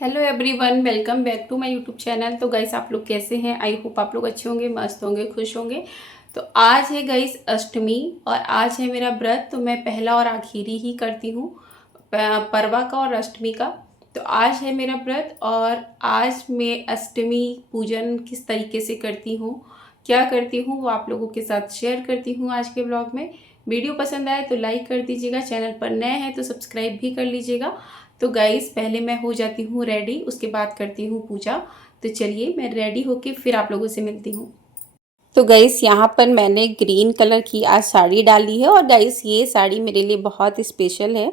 Hello everyone, welcome back to my YouTube channel. तो guys, आप लोग कैसे हैं? आई होप आप लोग अच्छे होंगे, मस्त होंगे, खुश होंगे। तो आज है गाइस अष्टमी और आज है मेरा व्रत। तो मैं पहला और आखिरी ही करती हूँ परवा का और अष्टमी का। तो आज है मेरा व्रत और आज मैं अष्टमी पूजन किस तरीके से करती हूँ, क्या करती हूँ, वो आप लोगों के साथ शेयर करती हूँ आज के ब्लॉग में। वीडियो पसंद आए तो लाइक कर दीजिएगा, चैनल पर नए हैं तो सब्सक्राइब भी कर लीजिएगा। तो गाइस, पहले मैं हो जाती हूँ रेडी, उसके बाद करती हूँ पूजा। तो चलिए मैं रेडी होके फिर आप लोगों से मिलती हूँ। तो गाइस, यहाँ पर मैंने ग्रीन कलर की आज साड़ी डाली है और गाइस ये साड़ी मेरे लिए बहुत स्पेशल है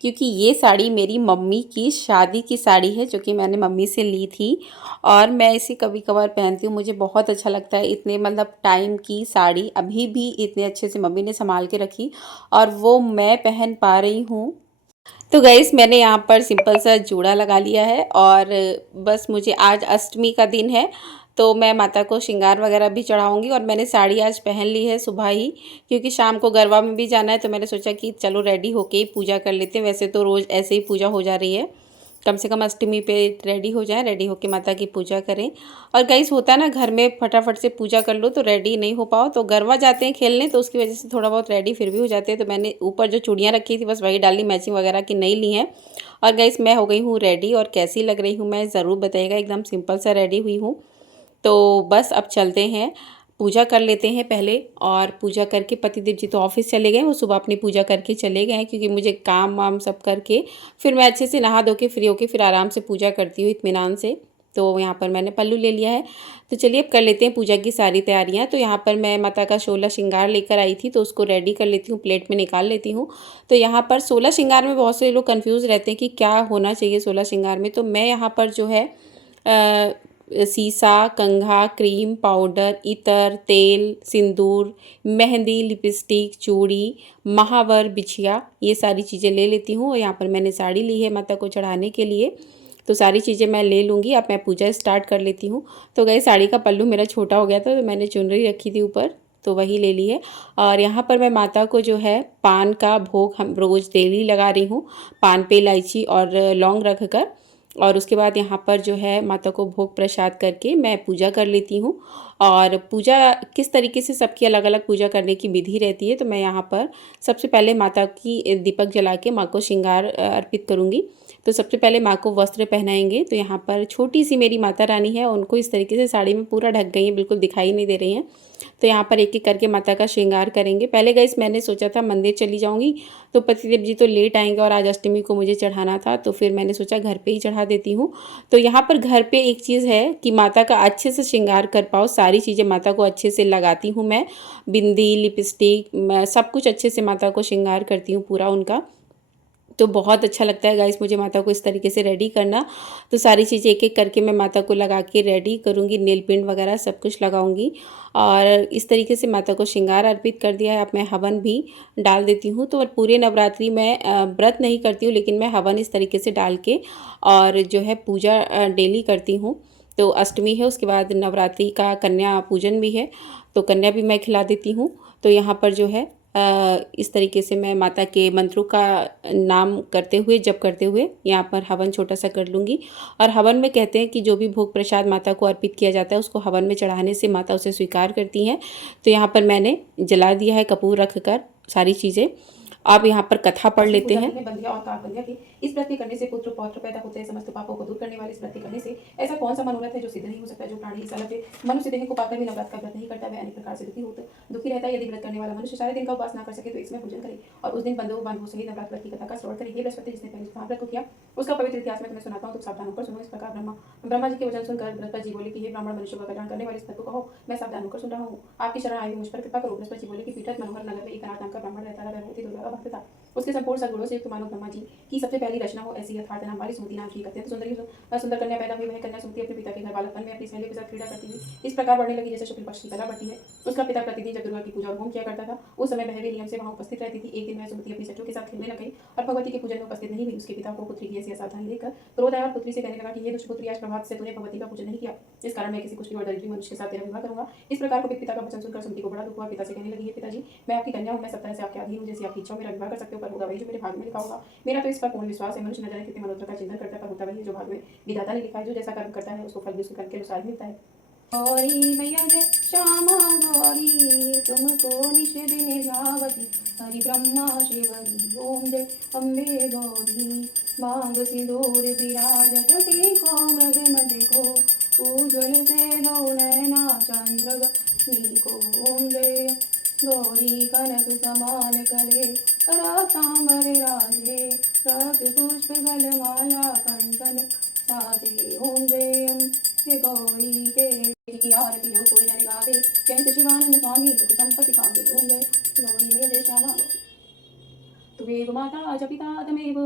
क्योंकि ये साड़ी मेरी मम्मी की शादी की साड़ी है जो कि मैंने मम्मी से ली थी और मैं इसे कभी कभार पहनती हूँ। मुझे बहुत अच्छा लगता है। इतने मतलब टाइम की साड़ी अभी भी इतने अच्छे से मम्मी ने संभाल के रखी और वो मैं पहन पा रही हूँ। तो गाइस, मैंने यहाँ पर सिंपल सा जूड़ा लगा लिया है और बस मुझे आज अष्टमी का दिन है तो मैं माता को श्रृंगार वगैरह भी चढ़ाऊंगी और मैंने साड़ी आज पहन ली है सुबह ही क्योंकि शाम को गरबा में भी जाना है। तो मैंने सोचा कि चलो रेडी होके ही पूजा कर लेते हैं। वैसे तो रोज़ ऐसे ही पूजा हो जा रही है, कम से कम अष्टमी पे रेडी हो जाएं, रेडी होके माता की पूजा करें। और गाइस, होता है ना घर में फटाफट से पूजा कर लो तो रेडी नहीं हो पाओ, तो गरबा जाते हैं खेलने तो उसकी वजह से थोड़ा बहुत रेडी फिर भी हो जाते हैं। तो मैंने ऊपर जो चूड़ियाँ रखी थी बस वही डाली, मैचिंग वगैरह की नहीं ली हैं। और गाइस, मैं हो गई हूँ रेडी और कैसी लग रही हूँ मैं ज़रूर बताइएगा। एकदम सिंपल सा रेडी हुई हूँ। तो बस अब चलते हैं, पूजा कर लेते हैं पहले। और पूजा करके पतिदेव जी तो ऑफिस चले गए, वो सुबह अपनी पूजा करके चले गए हैं क्योंकि मुझे काम वाम सब करके फिर मैं अच्छे से नहा धो के फ्री होके फिर आराम से पूजा करती हूँ इत्मीनान से। तो यहाँ पर मैंने पल्लू ले लिया है। तो चलिए अब कर लेते हैं पूजा की सारी तैयारियाँ। तो यहाँ पर मैं माता का 16 श्रृंगार लेकर आई थी तो उसको रेडी कर लेती हूँ, प्लेट में निकाल लेती हूँ। तो यहाँ पर 16 श्रृंगार में बहुत से लोग कंफ्यूज रहते हैं कि क्या होना चाहिए 16 श्रृंगार में। तो मैं यहाँ पर जो है सीसा, कंघा, क्रीम, पाउडर, इत्र, तेल, सिंदूर, मेहंदी, लिपस्टिक, चूड़ी, महावर, बिछिया, ये सारी चीज़ें ले लेती हूँ। और यहाँ पर मैंने साड़ी ली है माता को चढ़ाने के लिए। तो सारी चीज़ें मैं ले लूँगी। अब मैं पूजा स्टार्ट कर लेती हूँ। तो गई साड़ी का पल्लू मेरा छोटा हो गया था तो मैंने चुनरी रखी थी ऊपर, तो वही ले ली है। और यहाँ पर मैं माता को जो है पान का भोग हम रोज़ डेली लगा रही हूँ, पान पे इलायची और लौंग रख कर। और उसके बाद यहाँ पर जो है माता को भोग प्रसाद करके मैं पूजा कर लेती हूँ। और पूजा किस तरीके से सबकी अलग अलग पूजा करने की विधि रहती है। तो मैं यहाँ पर सबसे पहले माता की दीपक जला के माँ को श्रृंगार अर्पित करूँगी। तो सबसे पहले माँ को वस्त्र पहनाएंगे। तो यहाँ पर छोटी सी मेरी माता रानी है, उनको इस तरीके से साड़ी में पूरा ढक गई हैं, बिल्कुल दिखाई नहीं दे रही हैं। तो यहाँ पर एक एक करके माता का श्रृंगार करेंगे। पहले गाइस मैंने सोचा था मंदिर चली जाऊँगी तो पतिदेव जी तो लेट आएंगे और आज अष्टमी को मुझे चढ़ाना था, तो फिर मैंने सोचा घर पे ही चढ़ा देती हूँ। तो यहाँ पर घर पे एक चीज़ है कि माता का अच्छे से श्रृंगार कर पाओ, सारी चीज़ें माता को अच्छे से लगाती हूँ मैं, बिंदी, लिपस्टिक, मैं सब कुछ अच्छे से माता को श्रृंगार करती हूँ पूरा उनका। तो बहुत अच्छा लगता है गाइस मुझे माता को इस तरीके से रेडी करना। तो सारी चीज़ें एक एक करके मैं माता को लगा के रेडी करूँगी, नेल पेंट वगैरह सब कुछ लगाऊंगी। और इस तरीके से माता को श्रृंगार अर्पित कर दिया है। अब मैं हवन भी डाल देती हूँ। तो पूरे नवरात्रि में व्रत नहीं करती हूँ लेकिन मैं हवन इस तरीके से डाल के और जो है पूजा डेली करती हूँ। तो अष्टमी है, उसके बाद नवरात्रि का कन्या पूजन भी है तो कन्या भी मैं खिला देती हूँ। तो यहाँ पर जो है इस तरीके से मैं माता के मंत्रों का नाम करते हुए, जप करते हुए यहाँ पर हवन छोटा सा कर लूँगी। और हवन में कहते हैं कि जो भी भोग प्रसाद माता को अर्पित किया जाता है उसको हवन में चढ़ाने से माता उसे स्वीकार करती हैं। तो यहाँ पर मैंने जला दिया है कपूर रख कर सारी चीज़ें। अब यहाँ पर कथा पढ़ लेते हैं। बंधिया और काक बंधिया की इस व्रत के करने से पुत्र पौत्र पैदा होते हैं, समस्त पापों को दूर करने वाले इस व्रत के करने से ऐसा कौन सा मनोरथ है जो सिद्ध नहीं हो सकता। जो प्राणी इस अलग मनुष्य देह को पाकर भी नवरात्र का व्रत नहीं करता वह अनेक प्रकार से दुखी रहता है। यदि व्रत करने वाला मनुष्य सारे दिन का उपवास ना कर सके तो इसमें भोजन करे और उस दिन बंधु बांधवों सहित नवरात्र की कथा का श्रवण करे। हे बृहस्पति, जिसने पहले महाव्रत को किया उसका पवित्र इतिहास में तुम्हें सुनाता हूँ, तो सावधान होकर सुनो। इस प्रकार ब्रह्मा जी के वचन सुनकर बृहस्पति जी बोले कि हे ब्राह्मण मनुष्यों का कल्याण करने वाले इस व्रत को कहो, मैं सावधान होकर सुन रहा हूँ। आपकी शरण आई मुझ पर कृपा करो। बृहस्पति जी बोले कि पीठत मनोहर नगर में एक अनाथ नाम का ब्राह्मण रहता था, बहुत ही दुर्गा भक्त था। उसके संपूर्ण सद्गुणों से युक्त मानो ब्रह्मा जी की सबसे पहली रचना हो ऐसी यथार्थ नाम वाली सुमति नाम की एक अत्यंत सुंदर कन्या पैदा हुई। वह कन्या सुमति अपने पिता के घर बालकपन में अपनी सहेलियों के साथ क्रीड़ा करती हुई इस प्रकार बढ़ने लगी जैसे शुक्ल पक्ष की कला बढ़ती है। उसका पिता प्रतिदिन जब दुर्गा की पूजा और होम किया करता था उस समय वह भी नियम से वहां उपस्थित रहती थी। एक दिन वह सुमति अपनी सखियों के साथ खेलने लग गई और भगवती के पूजन में उपस्थित नहीं हुई। उसके पिता को पुत्री की ऐसी असावधानी देखकर क्रोध आया और पुत्री से कहने लगा कि ये दुष्ट पुत्री, आज प्रभात से तूने भगवती का पूजन नहीं किया, इस कारण मैं किसी कुछ और दरिद्री मनुष्य के साथ तेरा विवाह करूंगा। इस प्रकार को पिता का वचन सुनकर सुमति को बड़ा दुख हुआ। पिता से कहने लगी, हे पिताजी, मैं आपकी कन्या हूं, मैं सब तरह से आपके अधीन हूं, जैसी आपकी इच्छा हो मेरा विवाह कर सकते हो, पर होगा वही जो मेरे भाग में लिखा होगा। मेरा तो इस पर पूर्ण विश्वास है। मनुष्य न जाने कितने मल्होत्रा का चिंतन करता है, पर होता वही है जो भाग में विधाता ने लिखा है। जो जैसा कर्म करता है उसको फल भी उसके कर्म के अनुसार मिलता है। गौरी मैया जय श्यामा गौरी, तुमको निश दिन ध्यावती, हरि ब्रह्मा शिवरी, ओम जय अम्बे गौरी। मांग सिंदूर विराजत टेको, मृग मद को उज्ज्वल से दो नयना चंद्र को। ओम जय गौरी कनक समान करे, रतांबर राजे, रक्त पुष्प गलमाला कंकन साजे। ओम जय हे गौरी के की आरती जो कोई न गावे, जयंत शिवानंद स्वामी सुख संपत्ति पावे। ओम जय गौरी मैया जय श्यामा गौरी। त्वमेव माता च पिता त्वमेव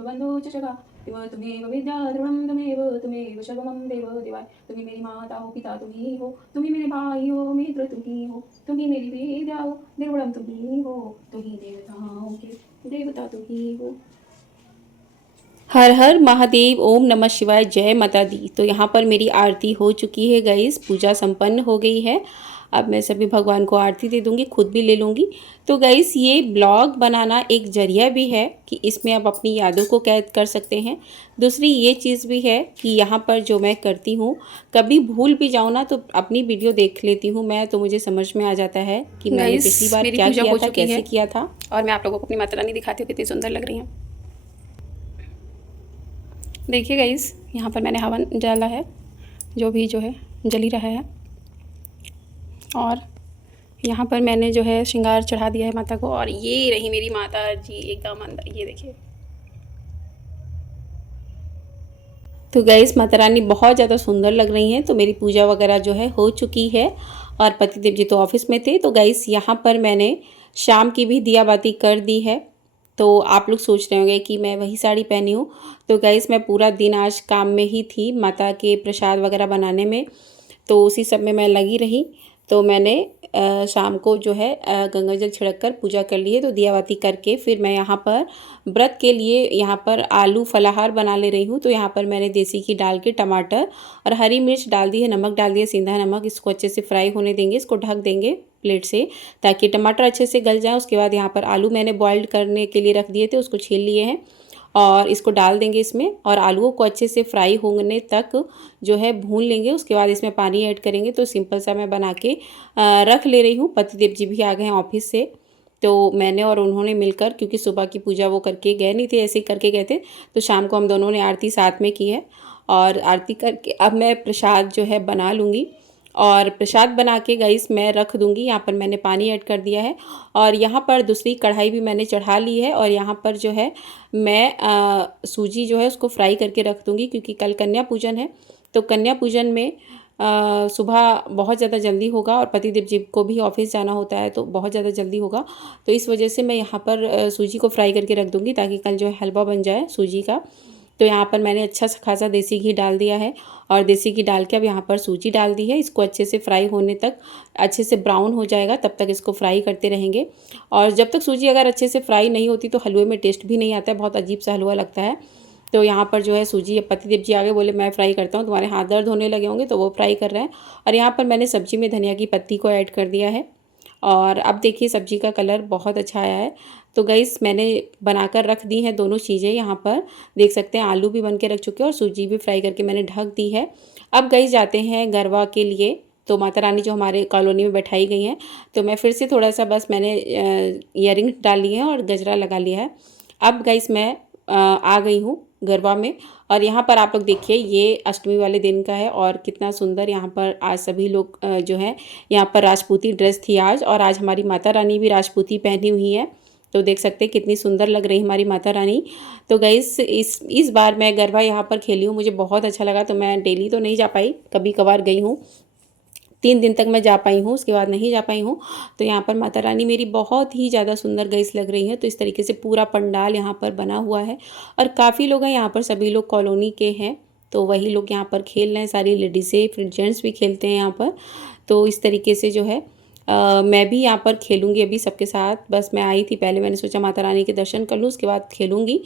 बन्धु च सखा, त्वमेव विद्या द्रविणं त्वमेव सर्वमं देव देवाय। तुम्ही मेरी माता हो, पिता तुम ही हो, तुम्ही मेरे भाई हो, मित्र तुम ही हो, तुम्ही मेरी विद्या हो, द्रविणं तुम ही हो, तुम्ही देवताओं के देवता तुम ही हो। हर हर महादेव, ओम नमः शिवाय, जय माता दी। तो यहाँ पर मेरी आरती हो चुकी है गाइस, पूजा संपन्न हो गई है। अब मैं सभी भगवान को आरती दे दूँगी, खुद भी ले लूँगी। तो गाइस ये ब्लॉग बनाना एक जरिया भी है कि इसमें आप अपनी यादों को कैद कर सकते हैं। दूसरी ये चीज़ भी है कि यहाँ पर जो मैं करती हूँ, कभी भूल भी जाऊँ ना तो अपनी वीडियो देख लेती हूँ मैं, तो मुझे समझ में आ जाता है कि मैंने पिछली बार क्या किया था, कैसे किया था। और मैं आप लोगों को अपनी माता रानी दिखाती हूँ कितनी सुंदर लग रही हैं। देखिए गाइस, यहाँ पर मैंने हवन डाला है, जो भी जो है जल ही रहा है। और यहाँ पर मैंने जो है श्रृंगार चढ़ा दिया है माता को। और ये रही मेरी माता जी एकदम अंदर, ये देखिए। तो गाइस माता रानी बहुत ज़्यादा सुंदर लग रही हैं। तो मेरी पूजा वगैरह जो है हो चुकी है और पतिदेव जी तो ऑफिस में थे। तो गाइस यहाँ पर मैंने शाम की भी दिया बाती कर दी है। तो आप लोग सोच रहे होंगे कि मैं वही साड़ी पहनी हूँ। तो गाइस मैं पूरा दिन आज काम में ही थी, माता के प्रसाद वगैरह बनाने में, तो उसी सब में मैं लगी रही। तो मैंने शाम को जो है गंगा जल छिड़क कर पूजा कर ली है। तो दिया बाती करके फिर मैं यहाँ पर व्रत के लिए यहाँ पर आलू फलाहार बना ले रही हूँ। तो यहाँ पर मैंने देसी घी डाल के टमाटर और हरी मिर्च डाल दी है, नमक डाल दिया, सीधा नमक। इसको अच्छे से फ्राई होने देंगे, इसको ढक देंगे प्लेट से ताकि टमाटर अच्छे से गल जाए। उसके बाद यहाँ पर आलू मैंने बॉइल्ड करने के लिए रख दिए थे, उसको छील लिए हैं और इसको डाल देंगे इसमें। और आलूओं को अच्छे से फ्राई होने तक जो है भून लेंगे। उसके बाद इसमें पानी ऐड करेंगे। तो सिंपल सा मैं बना के रख ले रही हूँ। पतिदेव जी भी आ गए हैं ऑफिस से, तो मैंने और उन्होंने मिलकर, क्योंकि सुबह की पूजा वो करके गए नहीं थे, ऐसे ही करके गए थे, तो शाम को हम दोनों ने आरती साथ में की है। और आरती करके अब मैं प्रसाद जो है बना लूँगी और प्रसाद बना के गाइस मैं रख दूँगी। यहाँ पर मैंने पानी ऐड कर दिया है और यहाँ पर दूसरी कढ़ाई भी मैंने चढ़ा ली है। और यहाँ पर जो है मैं सूजी जो है उसको फ्राई करके रख दूँगी, क्योंकि कल कन्या पूजन है। तो कन्या पूजन में सुबह बहुत ज़्यादा जल्दी होगा और पतिदेव जी को भी ऑफिस जाना होता है, तो बहुत ज़्यादा जल्दी होगा। तो इस वजह से मैं यहाँ पर सूजी को फ्राई करके रख दूँगी ताकि कल जो है हलवा बन जाए सूजी का। तो यहाँ पर मैंने अच्छा सा खासा देसी घी डाल दिया है और देसी घी डाल के अब यहाँ पर सूजी डाल दी है। इसको अच्छे से फ्राई होने तक, अच्छे से ब्राउन हो जाएगा तब तक इसको फ्राई करते रहेंगे। और जब तक सूजी अगर अच्छे से फ्राई नहीं होती तो हलवे में टेस्ट भी नहीं आता है, बहुत अजीब सा हलवा लगता है। तो यहाँ पर जो है सूजी, पतिदेव जी आगे बोले मैं फ्राई करता हूँ, तुम्हारे हाथ दर्द होने लगे होंगे, तो वो फ्राई कर रहे हैं। और यहाँ पर मैंने सब्जी में धनिया की पत्ती को ऐड कर दिया है और अब देखिए सब्जी का कलर बहुत अच्छा आया है। तो गाइस मैंने बनाकर रख दी हैं दोनों चीज़ें, यहाँ पर देख सकते हैं आलू भी बन के रख चुके हैं और सूजी भी फ्राई करके मैंने ढक दी है। अब गाइस जाते हैं गरबा के लिए। तो माता रानी जो हमारे कॉलोनी में बैठाई गई हैं, तो मैं फिर से थोड़ा सा बस मैंने ईयरिंग डाल ली है और गजरा लगा लिया है। अब गाइस मैं आ गई हूँ गरबा में। और यहाँ पर आप लोग देखिए ये अष्टमी वाले दिन का है और कितना सुंदर यहाँ पर आज सभी लोग जो है यहाँ पर राजपूती ड्रेस थी आज, और आज हमारी माता रानी भी राजपूती पहनी हुई है। तो देख सकते हैं कितनी सुंदर लग रही हमारी माता रानी। तो गाइस इस बार मैं गरबा यहाँ पर खेली हूँ, मुझे बहुत अच्छा लगा। तो मैं डेली तो नहीं जा पाई, कभी कभार गई हूँ, 3 दिन तक मैं जा पाई हूँ, उसके बाद नहीं जा पाई हूँ। तो यहाँ पर माता रानी मेरी बहुत ही ज़्यादा सुंदर गाइस लग रही है। तो इस तरीके से पूरा पंडाल यहाँ पर बना हुआ है और काफ़ी लोग हैं यहाँ पर, सभी लोग कॉलोनी के हैं। तो वही लोग यहाँ पर खेल रहे हैं, सारी लेडीज़ें, फिर जेंट्स भी खेलते हैं यहाँ पर। तो इस तरीके से जो है मैं भी यहाँ पर खेलूँगी अभी सबके साथ। बस मैं आई थी पहले, मैंने सोचा माता रानी के दर्शन कर लूँ, उसके बाद खेलूँगी।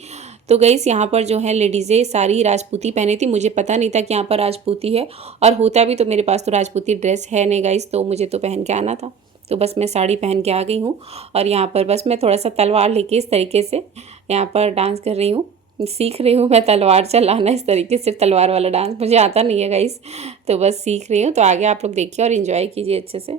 तो गाइस यहाँ पर जो है लेडीज़ें सारी राजपूती पहनी थी, मुझे पता नहीं था कि यहाँ पर राजपूती है, और होता भी तो मेरे पास तो राजपूती ड्रेस है नहीं गाइस, तो मुझे तो पहन के आना था। तो बस मैं साड़ी पहन के आ गई हूँ और यहाँ पर बस मैं थोड़ा सा तलवार लेके इस तरीके से यहाँ पर डांस कर रही हूँ, सीख रही हूँ मैं तलवार चलाना। इस तरीके से तलवार वाला डांस मुझे आता नहीं है गाइस, तो बस सीख रही हूँ। तो आगे आप लोग देखिए और इन्जॉय कीजिए अच्छे से।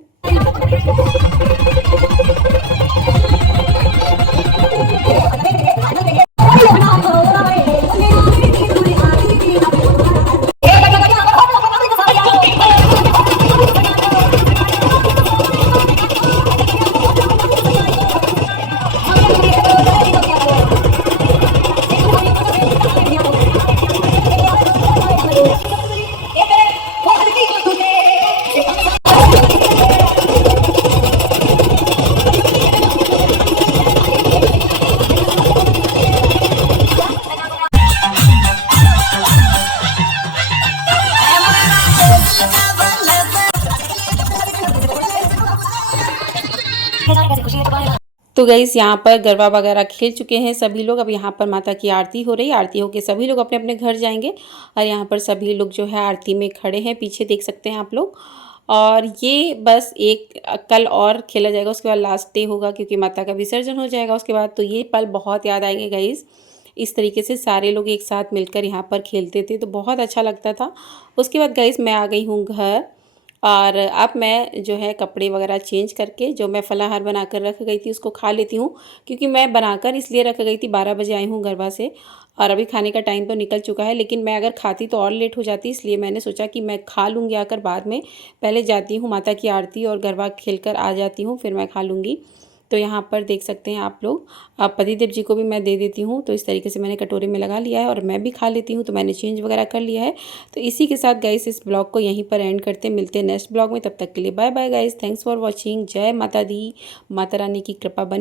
तो गाइस यहाँ पर गरबा वगैरह खेल चुके हैं सभी लोग। अब यहाँ पर माता की आरती हो रही है। आरती होके सभी लोग अपने अपने घर जाएंगे और यहाँ पर सभी लोग जो है आरती में खड़े हैं, पीछे देख सकते हैं आप लोग। और ये बस एक कल और खेला जाएगा, उसके बाद लास्ट डे होगा क्योंकि माता का विसर्जन हो जाएगा उसके बाद। तो ये पल बहुत याद आएंगे गाइस। इस तरीके से सारे लोग एक साथ मिलकर यहाँ पर खेलते थे तो बहुत अच्छा लगता था। उसके बाद गाइस मैं आ गई हूँ घर और अब मैं जो है कपड़े वगैरह चेंज करके जो मैं फलाहार बनाकर रख गई थी उसको खा लेती हूँ, क्योंकि मैं बनाकर इसलिए रख गई थी 12 बजे आई हूँ गरबा से और अभी खाने का टाइम तो निकल चुका है, लेकिन मैं अगर खाती तो और लेट हो जाती, इसलिए मैंने सोचा कि मैं खा लूँगी आकर बाद में। पहले जाती हूँ माता की आरती और गरबा खेल कर आ जाती हूँ, फिर मैं खा लूँगी। तो यहाँ पर देख सकते हैं आप लोग, आप पतिदेव जी को भी मैं दे देती हूँ। तो इस तरीके से मैंने कटोरे में लगा लिया है और मैं भी खा लेती हूँ, तो मैंने चेंज वगैरह कर लिया है। तो इसी के साथ गाइस इस ब्लॉग को यहीं पर एंड करते, मिलते हैं नेक्स्ट ब्लॉग में। तब तक के लिए bye bye guys, thanks for watching. जय माता दी, माता रानी की कृपा बनी।